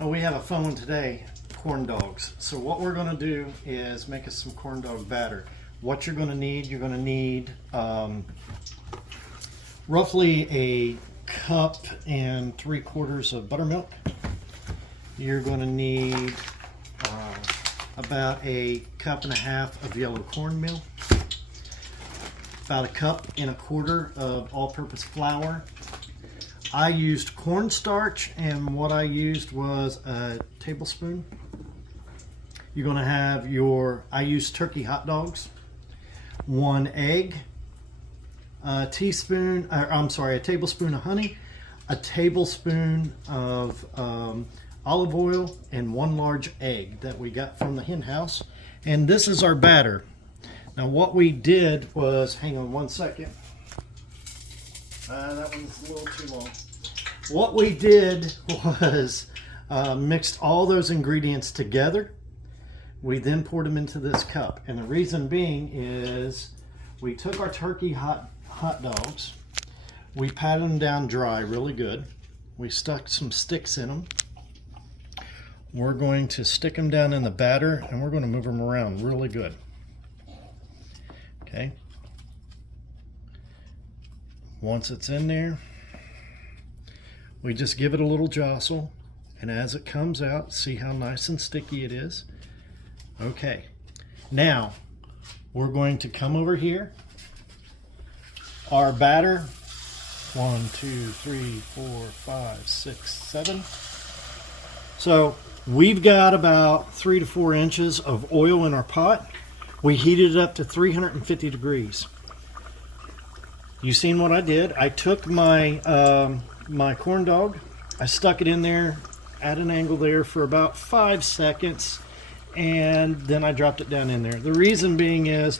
Oh, we have a fun one today, corn dogs. So what we're going to do is make us some corn dog batter. What you're going to need roughly a cup and 3/4 of buttermilk. You're going to need about a cup and a half of yellow cornmeal, about a cup and a quarter of all-purpose flour. I used cornstarch, and what I used was a tablespoon. You're going to have I used turkey hot dogs, 1 egg, a tablespoon of honey, a tablespoon of olive oil, and 1 large egg that we got from the hen house. And this is our batter. Now what we did was, hang on one second. That one's a little too long. What we did was mixed all those ingredients together. We then poured them into this cup. And the reason being is we took our turkey hot dogs, we patted them down dry really good. We stuck some sticks in them. We're going to stick them down in the batter, and we're going to move them around really good. Okay. Once it's in there, we just give it a little jostle, and as it comes out, see how nice and sticky it is. Okay, now we're going to come over here. Our batter, 1, 2, 3, 4, 5, 6, 7. So we've got about 3 to 4 inches of oil in our pot. We heated it up to 350 degrees. You seen what I did? I took my my corn dog, I stuck it in there at an angle there for about 5 seconds, and then I dropped it down in there. The reason being is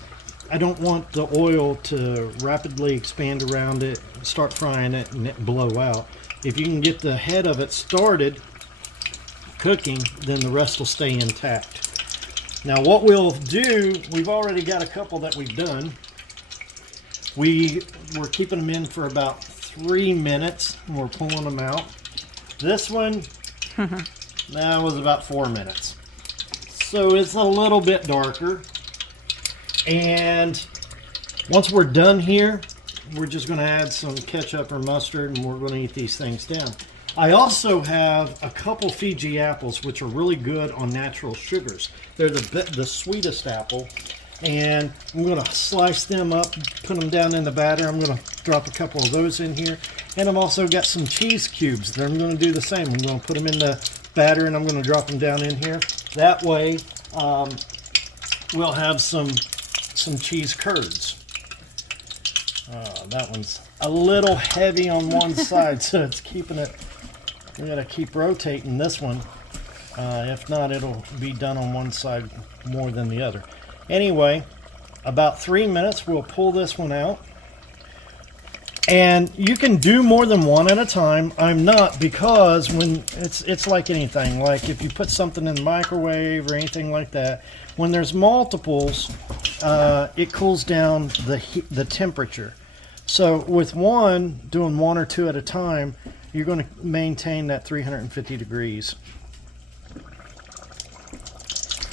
I don't want the oil to rapidly expand around it, start frying it, and it blow out. If you can get the head of it started cooking, then the rest will stay intact. Now what we'll do, we've already got a couple that we've done. We're keeping them in for about 3 minutes, and we're pulling them out. This one, that was about 4 minutes. So it's a little bit darker. And once we're done here, we're just going to add some ketchup or mustard, and we're going to eat these things down. I also have a couple Fiji apples, which are really good on natural sugars. They're the sweetest apple. And I'm going to slice them up, put them down in the batter. I'm going to drop a couple of those in here. And I've also got some cheese cubes that I'm going to do the same. I'm going to put them in the batter, and I'm going to drop them down in here. That way, we'll have some cheese curds. That one's a little heavy on one side, so it's keeping it. We're going to keep rotating this one. If not, it'll be done on one side more than the other. Anyway, about 3 minutes, we'll pull this one out. And you can do more than one at a time. I'm not, because when it's like anything. Like if you put something in the microwave or anything like that, when there's multiples, it cools down the temperature. So with doing 1 or 2 at a time, you're going to maintain that 350 degrees.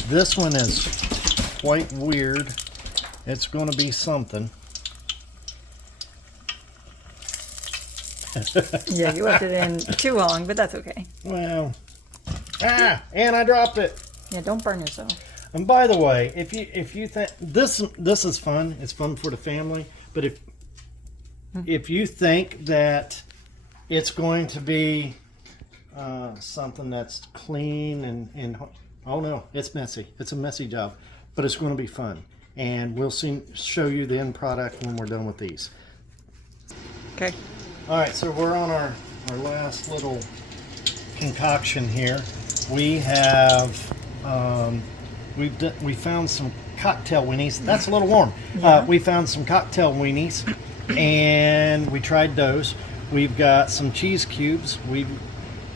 This one is quite weird. It's going to be something. Yeah, you left it in too long, but that's okay. Well, and I dropped it. Yeah, don't burn yourself. And by the way, if you think this is fun, it's fun for the family. But if you think that it's going to be something that's clean and oh no, it's messy. It's a messy job, but it's going to be fun. And we'll show you the end product when we're done with these. Okay. All right, so we're on our last little concoction here. We have we found some cocktail weenies. That's a little warm. Yeah. We found some cocktail weenies, and we tried those. We've got some cheese cubes.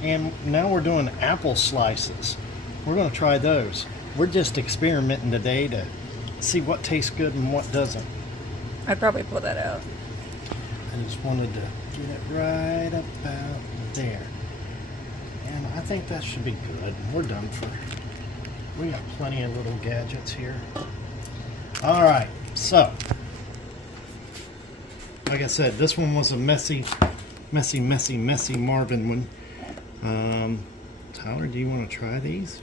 And now we're doing apple slices. We're going to try those. We're just experimenting today to see what tastes good and what doesn't. I'd probably pull that out. I just wanted to get it right about there. think that should be good. We're done for. We got plenty of little gadgets here. All right, so like I said, this one was a messy Marvin one. Tyler, do you want to try these?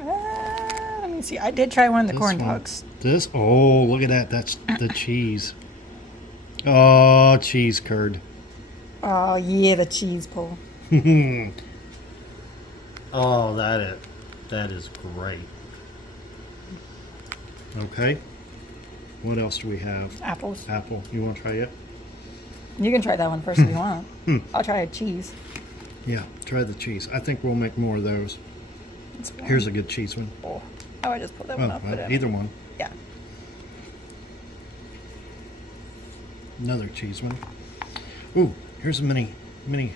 Let me see. I did try one of the corn dogs. Oh, look at that. That's the cheese. Oh, cheese curd. Oh, yeah, the cheese pull. Oh, that is great. Okay. What else do we have? Apples. Apple. You want to try it? You can try that one first if you want. I'll try a cheese. Yeah, try the cheese. I think we'll make more of those. Here's a good cheese one. Oh, I just pull that one up. Well, either one. Yeah. Another cheese one. Ooh, here's a mini weenie.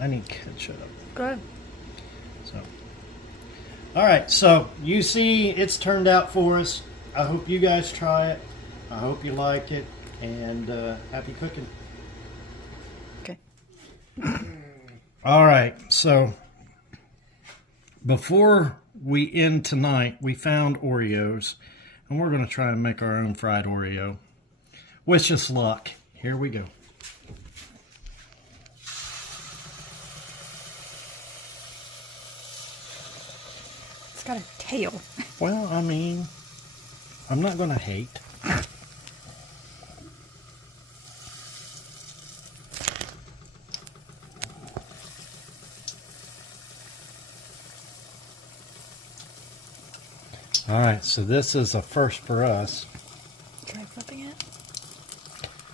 I need ketchup. Go ahead. So, all right. So you see, it's turned out for us. I hope you guys try it. I hope you like it, and happy cooking. Okay. All right. So before we end tonight, we found Oreos, and we're going to try and make our own fried Oreo. Wish us luck. Here we go. It's got a tail. Well, I mean, I'm not going to hate. All right, so this is a first for us. Try flipping it.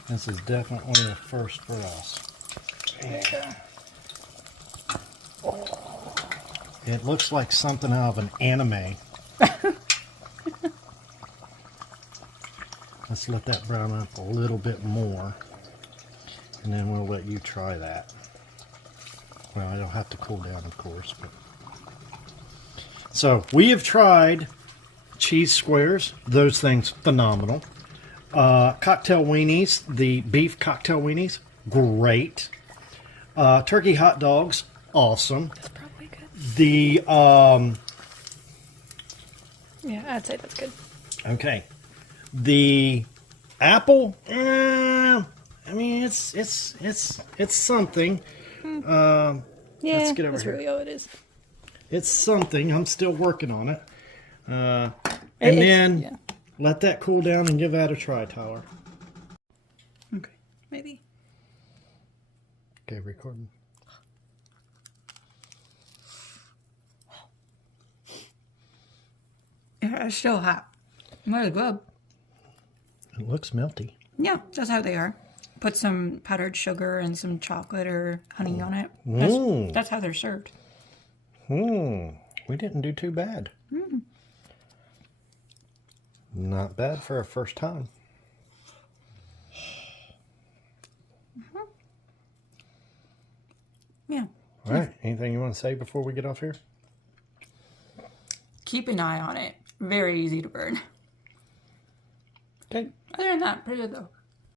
This is definitely a first for us. There you go. It looks like something out of an anime. Let's let that brown up a little bit more, and then we'll let you try that. Well, it'll have to cool down, of course. But so we have tried cheese squares. Those things phenomenal. Cocktail weenies, the beef cocktail weenies, great. Turkey hot dogs, awesome. That's probably good. The Yeah, I'd say that's good. okay. The apple, I mean, it's something. Yeah, let's get over that's here. really all it is. It's something. I'm still working on it. And then let that cool down and give that a try, Tyler. Okay, maybe. Okay, recording. Yeah, it's still hot. Really good. It looks melty. Yeah, that's how they are. Put some powdered sugar and some chocolate or honey on it. That's how they're served. We didn't do too bad. Not bad for a first time. Yeah. All right. Anything you want to say before we get off here? Keep an eye on it. Very easy to burn. Okay. Other than that, pretty good though.